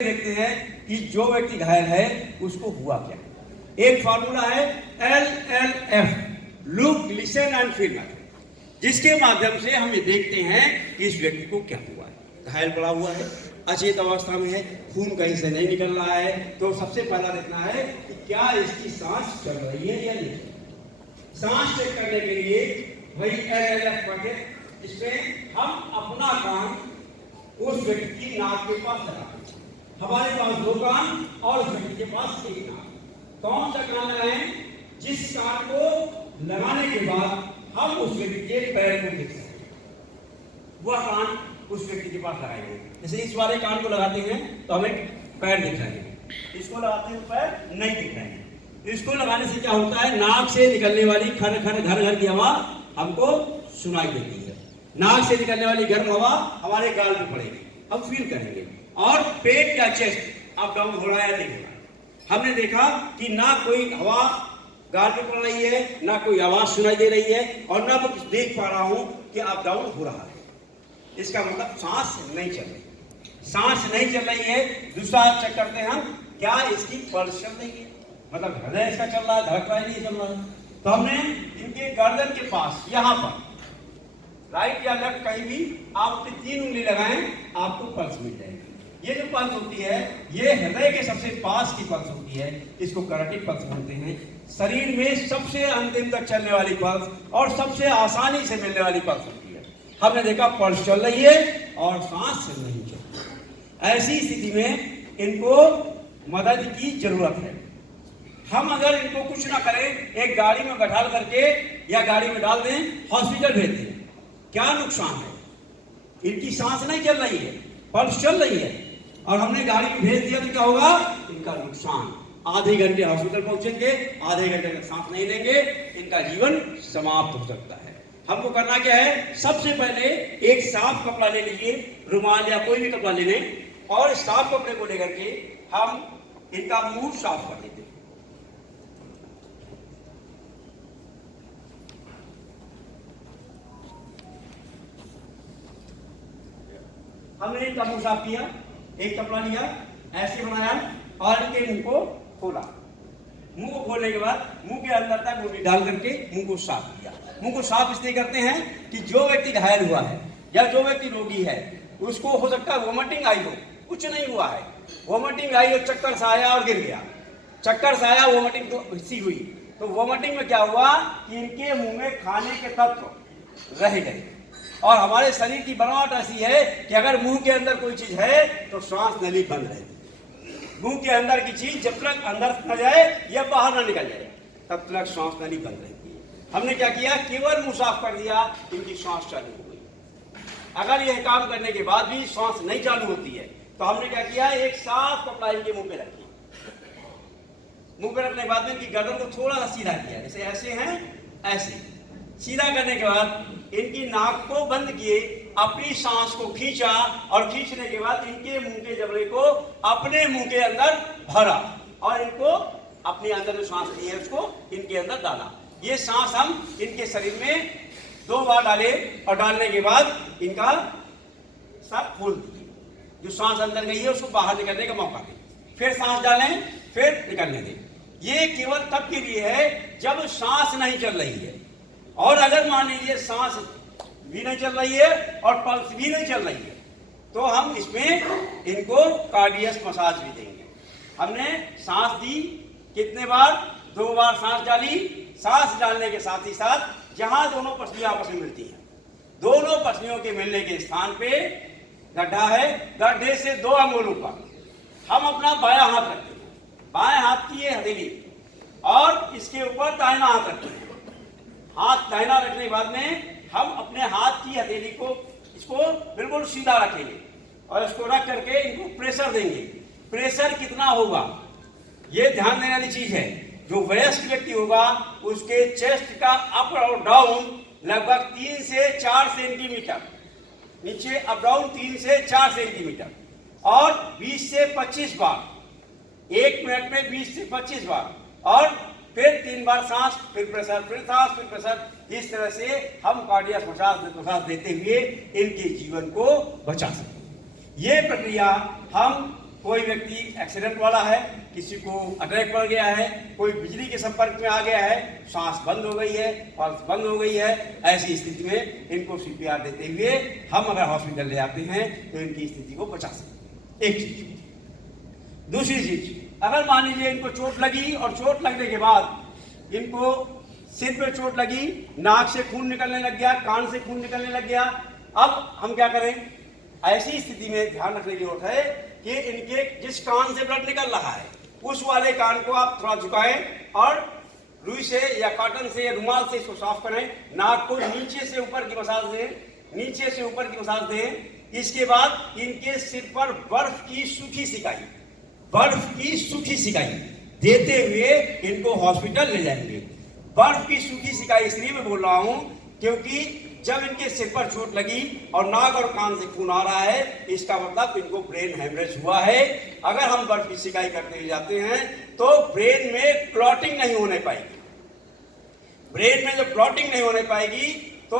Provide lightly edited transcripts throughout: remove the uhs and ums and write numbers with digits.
देखते हैं कि जो व्यक्ति घायल है उसको हुआ क्या। एक फार्मूला है LLF, look, listen and feel, जिसके माध्यम से हम ये देखते हैं कि इस व्यक्ति को क्या हुआ है। घायल पड़ा हुआ है, अचेत अवस्था में है, खून कहीं से नहीं निकल रहा है, तो सबसे पहला देखना है कि क्या इसकी सांस चल रही है या नहीं। सांस चेक करने के लिए भाई LLF पढ़े, इसमें हम अपना कान उस व्यक्ति की नाक के पास लगाते हैं। हमारे पास दो कान और उस व्यक्ति के पास एक कान। कौन सा कान लगाएं? जिस कान को लगाने के बाद हम उस व्यक्ति के पैर को देख सकते हैं, वह कान उस व्यक्ति के पास लगाएंगे। जैसे इस वाले कान को लगाते हैं तो हमें पैर दिखाएंगे, इसको लगाते हैं पैर नहीं दिखाएंगे। इसको लगाने से क्या होता है, नाक से निकलने वाली खर खर घर घर की आवाज हमको सुनाई देती है। नाक से निकलने वाली गर्म हवा हमारे गाल में पड़ेगी, हम फील करेंगे। और पेट का चेस्ट अप डाउन हो रहा है या नहीं हो रहा। हमने देखा कि ना कोई हवा गाल में पड़ रही है, ना कोई आवाज सुनाई दे रही है, और ना मैं कुछ देख पा रहा हूं कि अप डाउन हो रहा है। इसका मतलब सांस नहीं चल रही। सांस नहीं चल रही है। दूसरा चेक करते हैं हम, क्या इसकी पल्स चल रही है, मतलब हृदय इसका चल रहा है, धड़क रहा है, नहीं चल रहा है। तो हमने इनके गर्दन के पास यहां पर राइट या लेफ्ट कहीं भी आप अपनी 3 उंगली लगाएं, आपको पल्स मिल जाएगी। ये जो पल्स होती है ये हृदय के सबसे पास की पल्स होती है, इसको कैरोटिड पल्स बोलते हैं। शरीर में सबसे अंतिम तक चलने वाली पल्स और सबसे आसानी से मिलने वाली पल्स होती है। हमने देखा पल्स चल रही है और सांस नहीं चल रही। ऐसी स्थिति में इनको मदद की जरूरत है। हम अगर इनको कुछ ना करें, एक गाड़ी में बैठा करके या गाड़ी में डाल दें, हॉस्पिटल भेज दें, क्या नुकसान है? इनकी सांस नहीं चल रही है, पल्स चल रही है, और हमने गाड़ी में भेज दिया तो क्या होगा? इनका नुकसान। आधे घंटे हॉस्पिटल पहुंचेंगे, आधे घंटे तक सांस नहीं लेंगे, इनका जीवन समाप्त हो सकता है। हमको करना क्या है? सबसे पहले एक साफ कपड़ा ले लीजिए, रुमाल या कोई भी कपड़ा ले लें, और साफ कपड़े को लेकर के हम इनका मुंह साफ कर देते हैं। हमने इनका मुंह साफ किया, एक कपड़ा लिया, ऐसे बनाया और इनके मुंह को खोला। मुंह को खोलने के बाद मुंह के अंदर तक रोटी डाल करके मुंह को साफ किया। मुंह को साफ इसलिए करते हैं कि जो व्यक्ति घायल हुआ है या जो व्यक्ति रोगी है, उसको हो सकता है वोमिटिंग आई हो, कुछ नहीं हुआ है, वोमिटिंग आई हो, चक्कर से आया और गिर गया, चक्कर से आया, वोमिटिंग तो हिस्सी हुई, तो वोमिटिंग में क्या हुआ कि इनके मुंह में खाने के तत्व रह गए। और हमारे शरीर की बनावट ऐसी है कि अगर मुंह के अंदर कोई चीज है तो श्वास नली बंद रहती है। मुंह के अंदर की चीज जब तक अंदर न जाए या बाहर न निकल जाए तब तक श्वास नली बंद रहती है। हमने क्या किया? केवल मुंह साफ कर दिया, इनकी श्वास चालू हो गई। अगर यह काम करने के बाद भी श्वास नहीं चालू होती है तो हमने क्या किया? एक साफ कपड़ा इनके मुंह पे रखिए। मुंह पे रखने के बाद में इनकी गर्दन को थोड़ा सा सीधा किया, जैसे ऐसे हैं ऐसे सीधा करने के बाद इनकी नाक को बंद किए, अपनी सांस को खींचा और खींचने के बाद इनके मुंह के जबड़े को अपने मुंह के अंदर भरा और इनको अपने अंदर जो सांस ली है उसको इनके अंदर डाला। ये सांस हम इनके शरीर में 2 बार डाले और डालने के बाद इनका सब खोल दिए। जो सांस अंदर गई है उसको बाहर निकलने का मौका दें, फिर सांस डालें, फिर निकलने दें। ये केवल तब के लिए है जब सांस नहीं चल रही है। और अगर मान लीजिए सांस भी नहीं चल रही है और पल्स भी नहीं चल रही है तो हम इसमें इनको कार्डियस मसाज भी देंगे। हमने सांस दी, कितने बार? 2 बार सांस डाली। सांस डालने के साथ ही साथ जहां दोनों पसलियां आपस में मिलती हैं, दोनों पसलियों के मिलने के स्थान पे गड्ढा है, गड्ढे से 2 अंगुल ऊपर हम अपना बायां हाथ रखते हैं, बाएं हाथ की ये हथेली, और इसके ऊपर दाहिना हाथ रखते हैं। हाथ दाहिना रखने के बाद में हम अपने हाथ की हथेली को इसको बिल्कुल सीधा रखेंगे और इसको रख करके इनको प्रेशर देंगे। प्रेशर कितना होगा ये ध्यान देने वाली चीज है। जो वयस्क व्यक्ति होगा उसके चेस्ट का अप और डाउन लगभग 3 से 4 सेंटीमीटर, नीचे अप डाउन 3 से 4 सेंटीमीटर, और 20 से 25 बार, 1 मिनट में 20 से 25 बार, और फिर 3 बार सांस, फिर प्रेशर, फिर सांस, फिर प्रेशर। इस तरह से हम कार्डियक मसाज देते हुए इनके जीवन को बचा सकते हैं। ये प्रक्रिया हम कोई व्यक्ति एक्सीडेंट वाला है, किसी को अटैक पड़ गया है, कोई बिजली के संपर्क में आ गया है, सांस बंद हो गई है, पल्स बंद हो गई है, ऐसी स्थिति में इनको CPR देते हुए हम अगर हॉस्पिटल ले आते हैं तो इनकी स्थिति को बचा सकते हैं। एक चीज। दूसरी चीज, अगर मान लीजिए इनको चोट लगी और चोट लगने के बाद इनको सिर पे चोट लगी, नाक से खून निकलने लग गया, कान से खून निकलने लग गया, अब हम क्या करें? ऐसी स्थिति में ध्यान रखने की जरूरत है कि इनके जिस कान से ब्लड निकल रहा है उस वाले कान को आप थोड़ा झुकाएं और रुई से या कॉटन से या रुमाल से इसको साफ करें। नाक को नीचे से ऊपर की मसाज दें, नीचे से ऊपर की मसाज दें। इसके बाद इनके सिर पर बर्फ की सूखी सिकाई देते हुए इनको हॉस्पिटल ले जाएंगे। बर्फ की सूखी सिकाई इसलिए मैं बोल रहा हूं क्योंकि जब इनके सिर पर चोट लगी और नाक और कान से खून आ रहा है, इसका मतलब इनको ब्रेन हेमरेज हुआ है। अगर हम बर्फ की सिकाई करते हुए जाते हैं तो ब्रेन में क्लॉटिंग नहीं होने पाएगी। ब्रेन में जब क्लॉटिंग नहीं होने पाएगी तो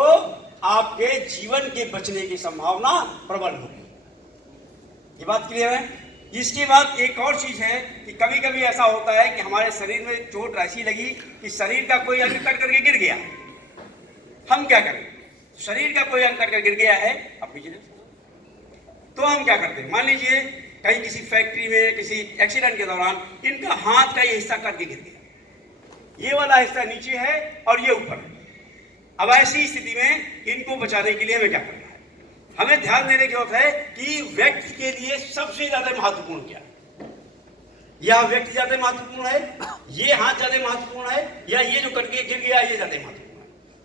आपके जीवन के बचने की संभावना प्रबल होगी। ये बात क्लियर है? इसके बाद एक और चीज है कि कभी कभी ऐसा होता है कि हमारे शरीर में चोट ऐसी लगी कि शरीर का कोई अंग कट करके गिर गया। हम क्या करें? शरीर का कोई अंग कट कर गिर गया है अपनी जगह, तो हम क्या करते हैं? मान लीजिए कहीं किसी फैक्ट्री में किसी एक्सीडेंट के दौरान इनका हाथ का ये हिस्सा कट के गिर गया, ये वाला हिस्सा नीचे है और ये ऊपर है। अब ऐसी स्थिति में इनको बचाने के लिए हमें क्या करना है? हमें ध्यान देने की जरूरत है कि व्यक्ति के लिए सबसे ज्यादा महत्वपूर्ण क्या है। यह व्यक्ति ज्यादा महत्वपूर्ण है, ये हाथ ज्यादा महत्वपूर्ण है, या ये जो कट के गिर गया ये ज्यादा महत्वपूर्ण है?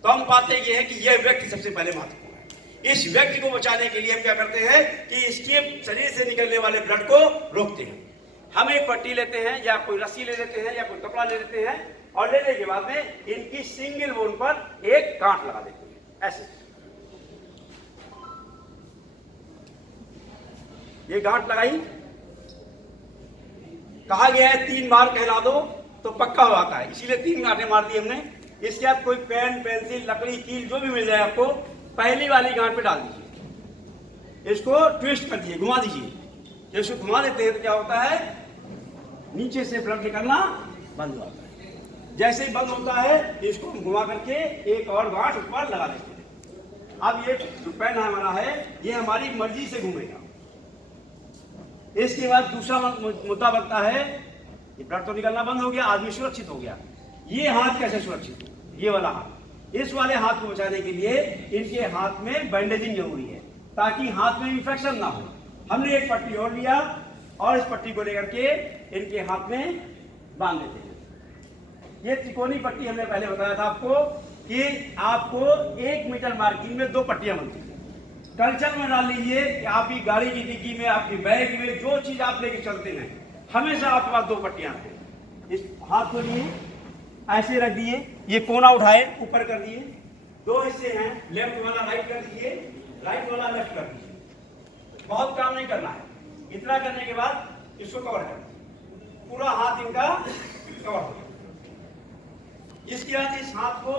तो हम पाते ये है कि यह व्यक्ति सबसे पहले महत्वपूर्ण है। इस व्यक्ति को बचाने के लिए हम क्या करते हैं कि इसके शरीर से निकलने वाले ब्लड को रोकते हैं। हम एक पट्टी लेते हैं या कोई रस्सी ले लेते हैं या कोई कपड़ा ले लेते हैं और लेने के बाद में इनकी सिंगल बोन पर एक गांठ लगा देते हैं। ऐसे ये गांठ लगाई, कहा गया है 3 बार कहला दो तो पक्का हो आता है, इसीलिए 3 गांठें मार दी हमने। इसके बाद कोई पेन, पेंसिल, लकड़ी, कील जो भी मिल जाए आपको, पहली वाली गांठ पे डाल दीजिए, इसको ट्विस्ट कर दीजिए, घुमा दीजिए। जब इसको घुमा देते हैं तो क्या होता है? नीचे से ब्लड निकलना बंद हो जाता है। जैसे ही बंद होता है इसको घुमा करके एक और गांठ ऊपर लगा देते हैं। अब ये जो पेन हमारा है ये हमारी मर्जी से घूमेगा। इसके बाद दूसरा मुद्दा बनता है, ये ब्लड तो निकलना बंद हो गया, आदमी सुरक्षित हो गया। ये हाथ कैसे सुरक्षित हो? ये वाला हाथ, इस वाले हाथ को बचाने के लिए इनके हाथ में बैंडेजिंग जरूरी है ताकि हाथ में इंफेक्शन ना हो। हमने एक पट्टी और लिया और इस पट्टी को लेकर के इनके हाथ में बांध देते हैं। ये त्रिकोणी पट्टी हमने पहले बताया था आपको कि आपको 1 मीटर मार्किंग में 2 पट्टियां बनती हैं। कल्चर में डाल लीजिए कि आपकी गाड़ी की डिग्गी में, आपकी बैग में, जो चीज आप लेके चलते हैं हमेशा आपके पास 2 पट्टियां हैं। इस हाथ को लिए ऐसे रख दिए, ये कोना उठाए ऊपर कर दिए, 2 हिस्से हैं, लेफ्ट वाला राइट कर दीजिए, राइट वाला लेफ्ट कर दीजिए। बहुत काम नहीं करना है, इतना करने के बाद इसको कवर कर दीजिए, पूरा हाथ इनका कवर हो गया। इसके बाद इस हाथ को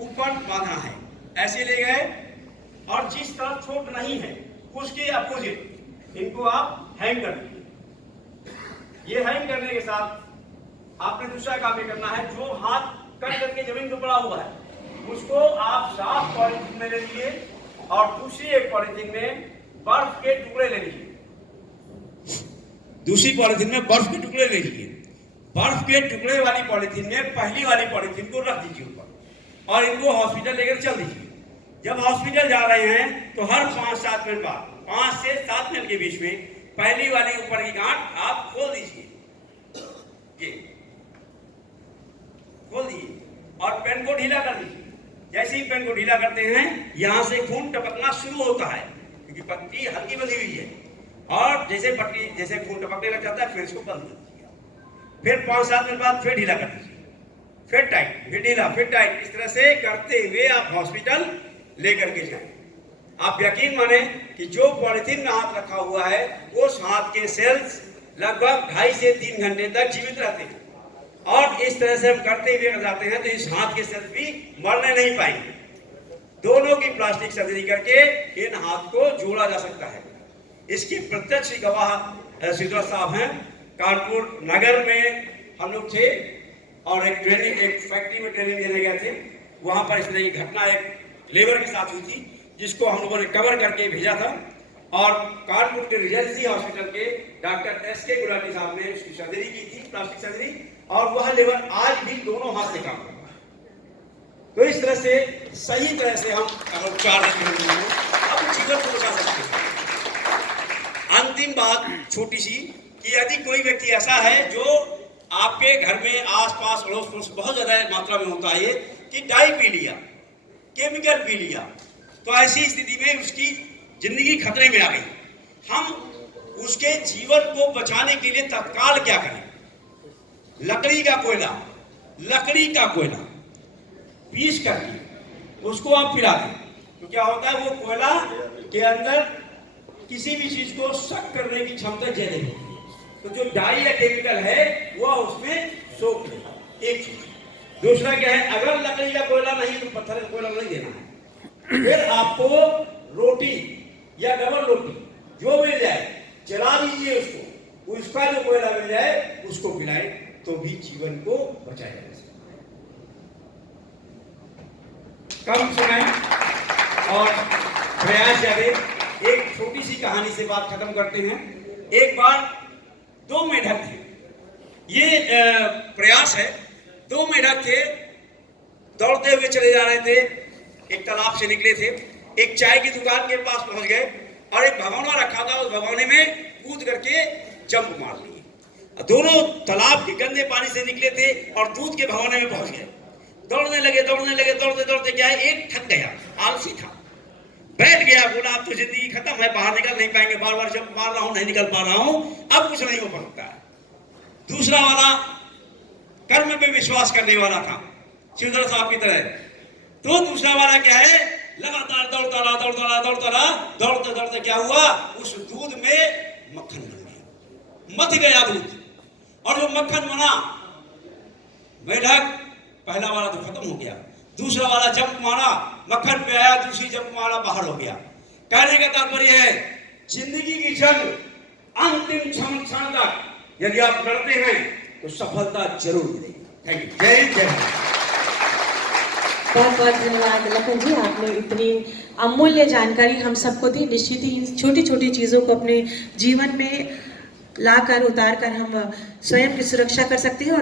ऊपर बांधना है, ऐसे ले गए और जिस तरफ चोट नहीं है उसके अपोजिट इनको आप हैंग कर दीजिए। ये हैंग करने के साथ आपने दूसरा काम ये करना है, जो हाथ कट करके जमीन पर पड़ा हुआ है उसको आप साफ पॉलीथीन में ले लीजिए और दूसरी एक पॉलीथीन में बर्फ के टुकड़े ले लीजिए। दूसरी पॉलीथीन में बर्फ के टुकड़े ले लीजिए। बर्फ के टुकड़े वाली पॉलीथीन में पहली वाली पॉलीथीन को रख दीजिए ऊपर और इनको हॉस्पिटल लेकर चल दीजिए। जब हॉस्पिटल जा रहे हैं तो हर 5-7 मिनट बाद, 5 से 7 मिनट के बीच में पहली वाली ऊपर की गांठ आप खोल दीजिए, ये खोल दिए और पेन को ढीला कर दीजिए। जैसे ही पेन को ढीला करते हैं यहां से खून टपकना शुरू होता है क्योंकि पट्टी हल्की बंधी हुई है, और जैसे खून टपकने लग जाता है फिर इसको बंद कर दीजिए। फिर 5-7 मिनट बाद फिर ढीला कर दीजिए, फिर टाइट, फिर ढीला, फिर टाइट। इस तरह से करते हुए आप हॉस्पिटल लेकर के जाएं। आप यकीन माने कि जो पॉलीथीन में हाथ रखा हुआ है उस हाथ के सेल्स लगभग 2.5 से 3 घंटे तक जीवित रहते हैं, और इस तरह से हम करते हुए जाते हैं तो इस हाथ के सेल्स भी मरने नहीं पाएंगे। दोनों की प्लास्टिक सर्जरी करके इन हाथ को जोड़ा जा सकता है। इसकी प्रत्यक्ष गवाह सिद्धरा साहब हैं। कानपुर नगर में हम लोग थे और एक फैक्ट्री में ट्रेनिंग देने गए थे। वहां पर इस तरह की घटना एक लेबर के साथ हुई थी, जिसको हम लोगों ने कवर करके भेजा था। और कानपुर के रिजेंसी हॉस्पिटल के डॉक्टर एस.के. गुलाटी साहब ने उसकी सर्जरी की थी, प्लास्टिक सर्जरी, और वह लेबर आज भी दोनों हाथ से काम कर रहा है। तो इस तरह से सही तरह से हम अगर उपचार अपने जीवन को बचा सकते हैं। अंतिम बात छोटी सी, कि यदि कोई व्यक्ति ऐसा है जो आपके घर में आसपास अड़ोस पड़ोस बहुत ज्यादा मात्रा में होता है कि डाई पी लिया, केमिकल पी लिया, तो ऐसी स्थिति में उसकी जिंदगी खतरे में आ गई। हम उसके जीवन को बचाने के लिए तत्काल क्या करें? लकड़ी का कोयला पीस करके उसको आप पिला दें, तो क्या होता है, वो कोयला के अंदर किसी भी चीज को शक करने की क्षमता ज्यादा होती है। तो जो डाई या केमिकल है वह उसमें सोख लेगा, एक चीज। दूसरा क्या है, अगर लकड़ी का कोयला नहीं तो पत्थर का कोयला नहीं देना है। फिर आपको रोटी या डबल रोटी जो मिल जाए जला दीजिए उसको, उसका जो कोयला मिल जाए उसको पिलाए, तो भी जीवन को बचाया जा सकता है। कम समय और प्रयास ज्यादा। एक छोटी सी कहानी से बात खत्म करते हैं। एक बार दो मेढक थे, ये प्रयास है। दो मेढक थे, दौड़ते हुए चले जा रहे थे, एक तालाब से निकले थे, एक चाय की दुकान के पास पहुंच गए और एक भगोना रखा था, उस भगोने में कूद करके जंप मार लिए। दोनों तालाब के गंदे पानी से निकले थे और दूध के भगोने में पहुंच गए। दौड़ने लगे, दौड़ते दौड़ते क्या है, एक थक गया, आलसी था, बैठ गया, बोला अब तो जिंदगी खत्म है, बाहर निकल नहीं पाएंगे, बार बार जंप मार रहा हूं, नहीं निकल पा रहा हूं, अब कुछ नहीं हो सकता है। दूसरा वाला कर्म पे विश्वास करने वाला था, शिवधर साहब की तरह। तो दूसरा वाला क्या है, लगातार दौड़ता रहा, दौड़ते क्या हुआ, उस दूध में मक्खन बन गया, मथ गया दूध। और जो मक्खन बना, मेढक पहला वाला तो खत्म हो गया, दूसरा वाला जंप मारा, मक्खन पे आया, दूसरी जंप मारा, बाहर हो गया। कहने का तात्पर्य है, जिंदगी की जंग अंतिम क्षण तक यदि आप लड़ते हैं तो सफलता जरूर मिलेगी। Thank you. जय हिंद, जय भारत। बहुत बहुत धन्यवाद लखन जी, आपने इतनी अमूल्य जानकारी हम सबको दी। निश्चित ही इन छोटी छोटी चीज़ों को अपने जीवन में लाकर उतार कर हम स्वयं की सुरक्षा कर सकते हैं।